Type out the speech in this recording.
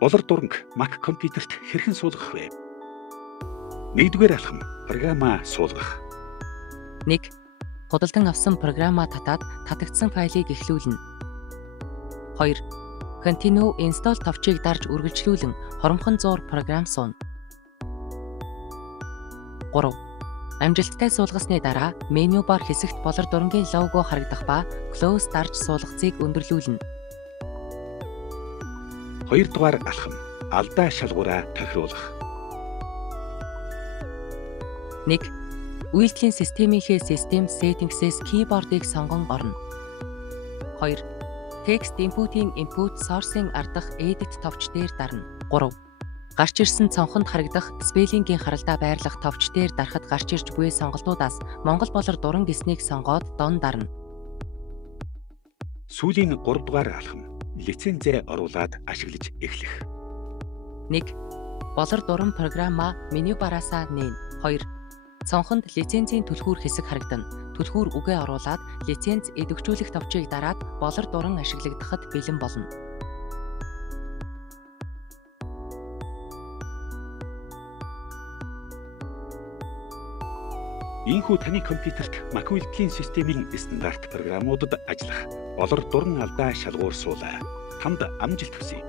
Болор дуранг Mac компьютерт хэрхэн суулгах вэ? 1-р алхам программа суулгах. 1. Худалдан авсан программа татаад татагдсан файлыг эхлүүлнэ. 2. Continue install товчийг дарж үргэлжлүүлэн хоромхон зуур програм сууна. 3. Амжилттай суулгасны дараа меню бар хэсэгт болор дурангийн лого харагдах ба Close дарж суулгацыг өндөрлүүлнэ. 2-р алхам алдаа шалгуураа тохируулах. 1. Үйлдлийн системийнхээ систем settings-ээс keyboard-ыг сонгон орно. 2. Text input-ийн input source-ийн ардах edit товч дээр дарна. 3. Гарч ирсэн цонхонд харагдах спеллингийн харалдаа байрлах товч дээр дарахад гарч ирж буй сонголтуудаас Монгол болор дуран гэснийг сонгоод дон дарна. Сүүлийн 3-р алхам лицензээ оруулаад ашиглаж эхлэх. 1. Болор дуран программа меню бараасаа нээн. 2. Цонхонд лицензийн түлхүүр хэсэг харагдана. Түлхүүр үгээ оруулаад лиценз идэвхжүүлэх товчийг дараад болор дуран ашиглагдахад бэлэн болно. Ийхүү таны компьютерт Mac үйлдлийн системийн стандарт програмуудад ажиллах болор дуран алдаа шалгуур суулаа. Танд амжилт хүсье.